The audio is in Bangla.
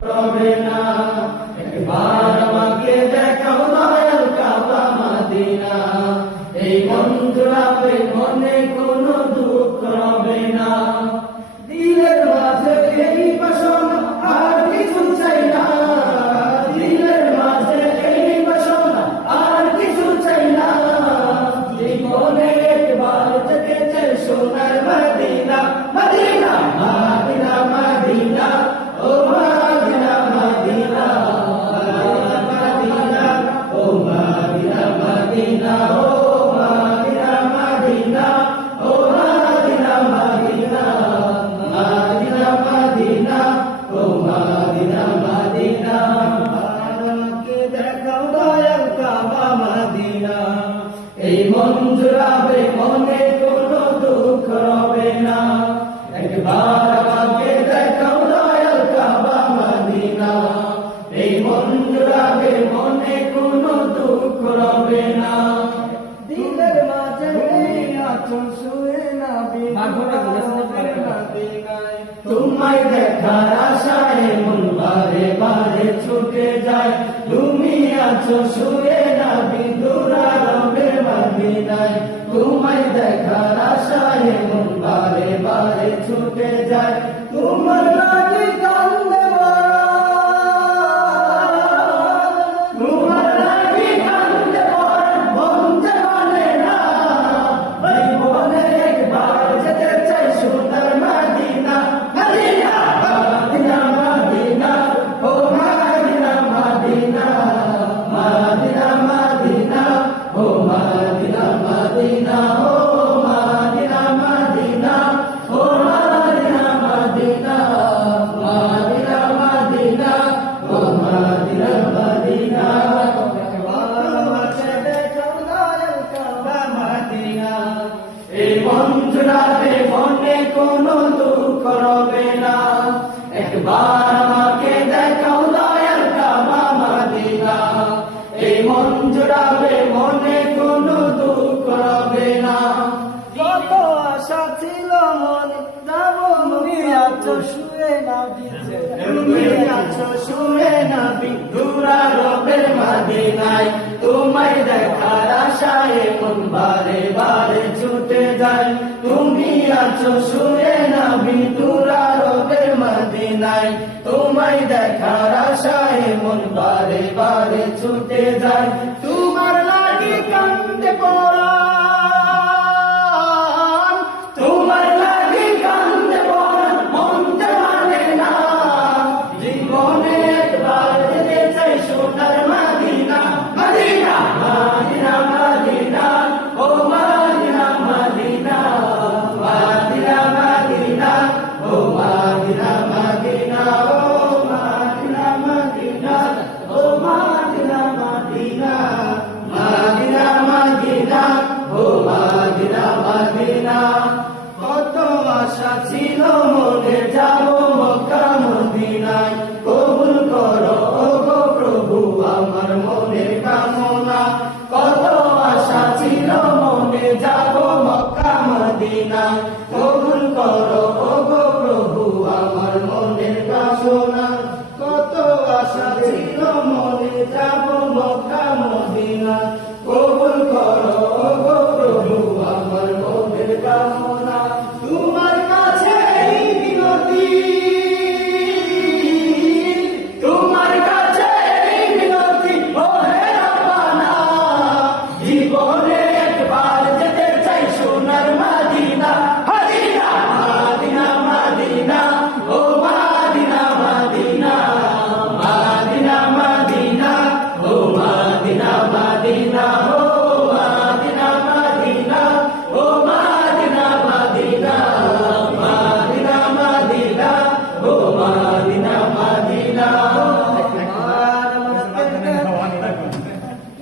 রবে না একবার আমাকে দেখাও দয়াল কাবা মদিনা এই বন্ধুরা মনে কোনো দুঃখ রবে না দিলের মাঝে এই বাসনা আর কিছু চাই না দিলের মাঝে এই বাসনা আর কিছু চাই না জীবনে একবার যেতে চাই সোনার Medina Medina Medina Medina oh Medina Medina Medina oh Medina Medina oh Medina Medina oh Medina Medina Medina Medina oh Medina Medina আমাকে দেখাও দয়াল কাবা মদিনা এই মন জুড়াবে মনে কোনো দুঃখ রবে না একবার আমাকে দেখাও দয়াল কাবা মদিনা এই মন জুড়াবে মনে কোনো দুঃখ রবে না দিলের মাঝে আছো শুয়ে না তোমায় দেখার আশায় মন বারে বারে ছুটে যায় তুমি আছো শুয়ে না বিদুরা রবে মদিনায় তোমায় দেখার আশায় মন বারে বারে ছুটে যায় তোমার লাগি কান্দে তোমার লাগি কান্দে মন জানে না জীবনে একবার যেতে চাই সোনার Medina Medina Medina Medina oh Medina Medina Medina Medina oh Medina Medina oh Medina Medina oh Medina Medina Medina Medina oh Medina Medina এই মন জুড়াবে মনে কোনো দুঃখ রবে না একবার আমাকে দেখাও দয়াল কাবা মদিনা এই মন জুড়াবে মনে কোনো দুঃখ রবে না কত আশা ছিল মনে যাব তুমি আছো শুয়ে না দিচ্ছে তুমি আছো শুয়ে না বিদুরা রবে মদিনায় তোমায় দেখার আশায় মন বারে বারে ছুটে যায় তুমি আছো শুয়ে না বিদুরা রবে মদিনায় তোমায় দেখার আশায় মন বারে বারে ছুটে যায় তোমার লাগি কান্দে পরাণ তোমার লাগি কান্দে পরাণ মন মানে না জীবনে একবার যেতে চাই সোনার Medina Medina Medina Medina oh Medina Medina Medina Medina oh Medina Medina oh Medina Medina oh Medina Medina Medina Medina oh Medina Medina কত আশা ছিল মনে যাব মক্কা মদিনায় কবুল করো ওগো প্রভু আমার মনের কামনা কত আশা ছিল মনে যাব মক্কা মদিনায় কবুল করো ওগো প্রভু আমার মনের কামনা কত আশা ছিল মনে যাব মক্কা মদিনায় কবুল করো ওগো